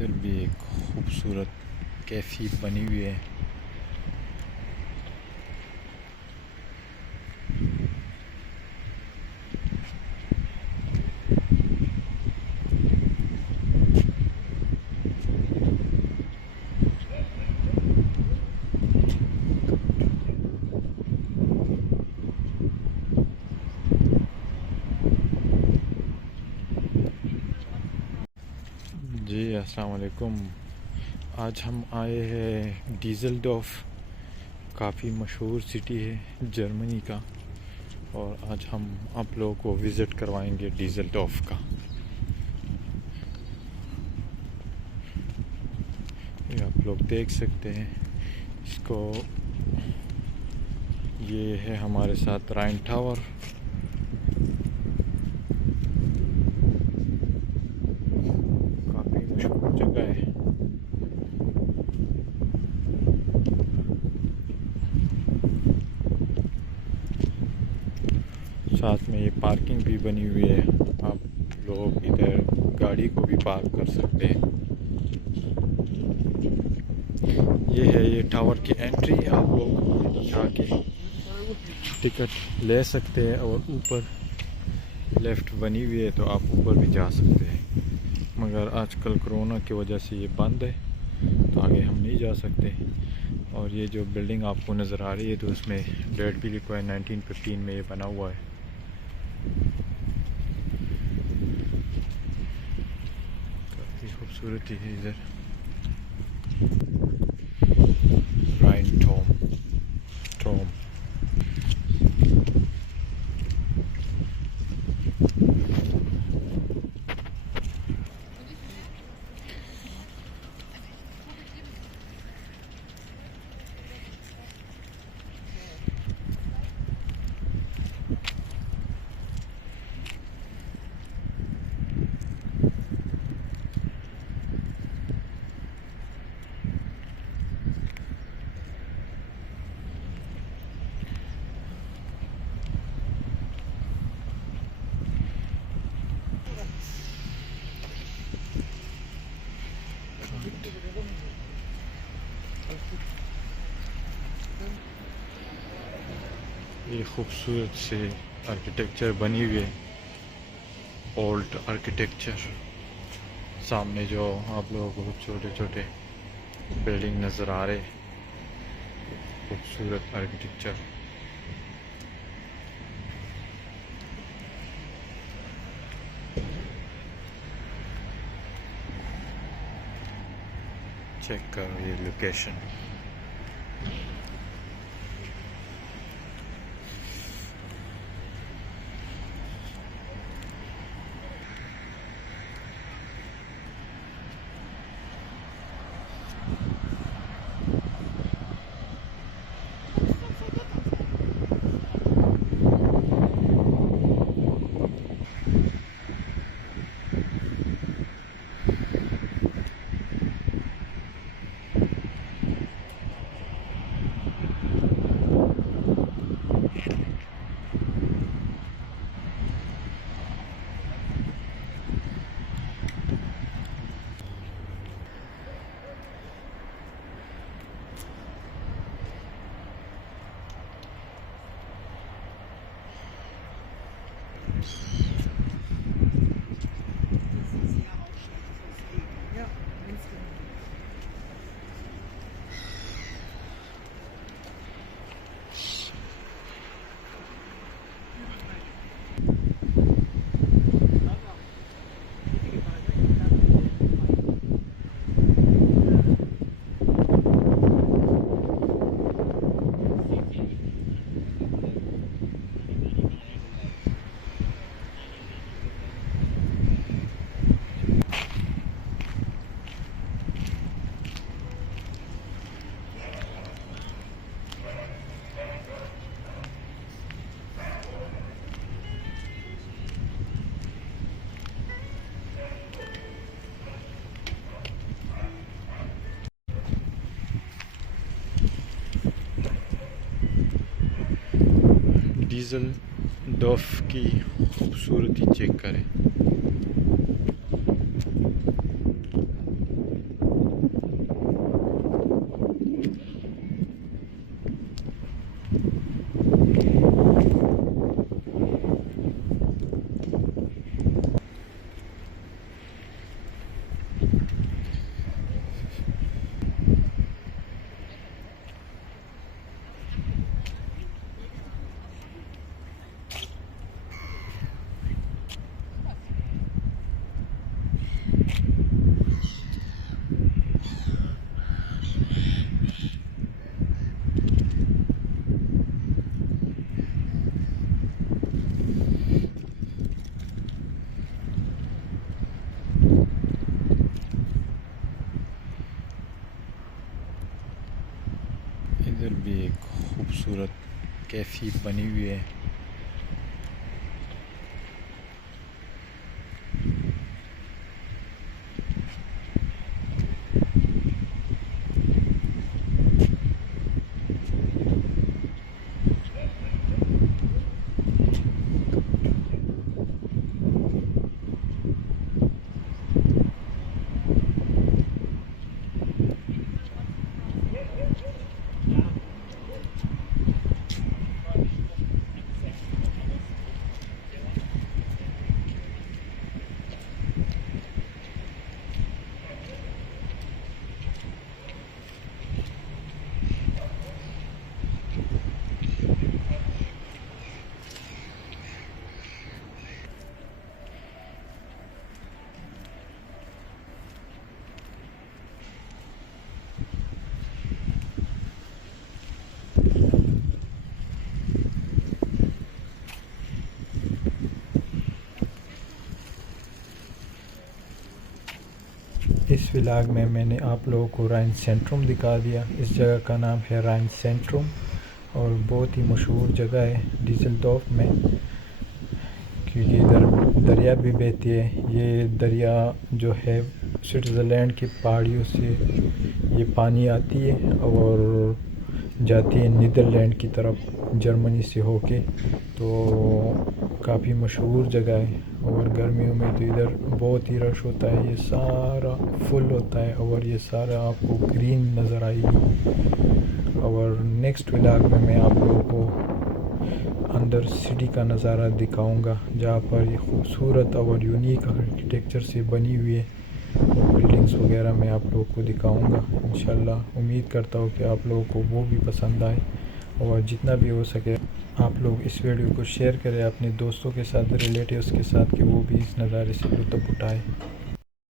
इधर भी एक खूबसूरत कैफी बनी हुई है। जी अस्सलाम वालेकुम। आज हम आए हैं डीज़ल्डोर्फ, काफ़ी मशहूर सिटी है जर्मनी का, और आज हम आप लोगों को विज़िट करवाएंगे डीज़ल्डोर्फ का। ये आप लोग देख सकते हैं इसको। ये है हमारे साथ राइन टावर। काफ़ी मशहूर जगह है। साथ में ये पार्किंग भी बनी हुई है, आप लोग इधर गाड़ी को भी पार्क कर सकते हैं। ये है ये टावर की एंट्री, आप लोग यहाँ के टिकट ले सकते हैं, और ऊपर लेफ़्ट बनी हुई है तो आप ऊपर भी जा सकते हैं, मगर आजकल कोरोना की वजह से ये बंद है तो आगे हम नहीं जा सकते। और ये जो बिल्डिंग आपको नज़र आ रही है तो उसमें डेट भी लिखा है 1915 में ये बना हुआ है। काफ़ी खूबसूरती है इधर। राइन टॉम। ये खूबसूरत से आर्किटेक्चर बनी हुई है, ओल्ड आर्किटेक्चर। सामने जो आप लोगों को छोटे छोटे बिल्डिंग नज़र आ रहे, खूबसूरत आर्किटेक्चर। चेक करो ये लोकेशन। डीज़ल्डोर्फ की खूबसूरती चेक करें। इधर भी एक खूबसूरत कैफी बनी हुई है। इस व्लॉग में मैंने आप लोगों को राइन सेंट्रम दिखा दिया। इस जगह का नाम है राइन सेंट्रम और बहुत ही मशहूर जगह है डिसेल्डोर्फ में, क्योंकि इधर दरिया भी बहती है। ये दरिया जो है स्विट्ज़रलैंड की पहाड़ियों से ये पानी आती है और जाती है नीदरलैंड की तरफ जर्मनी से होके। तो काफ़ी मशहूर जगह है और गर्मियों में तो इधर बहुत ही रश होता है। ये सारा फुल होता है और ये सारा आपको ग्रीन नज़र आएगी। और नेक्स्ट व्लॉग में मैं आप लोगों को अंदर सिटी का नज़ारा दिखाऊंगा, जहाँ पर ये खूबसूरत और यूनिक आर्किटेक्चर से बनी हुई है और बिल्डिंग्स वगैरह मैं आप लोगों को दिखाऊंगा। इंशाल्लाह उम्मीद करता हूँ कि आप लोगों को वो भी पसंद आए और जितना भी हो सके आप लोग इस वीडियो को शेयर करें अपने दोस्तों के साथ, रिलेटिव्स के साथ, कि वो भी इस नज़ारे से लुत्फ़ उठाएं।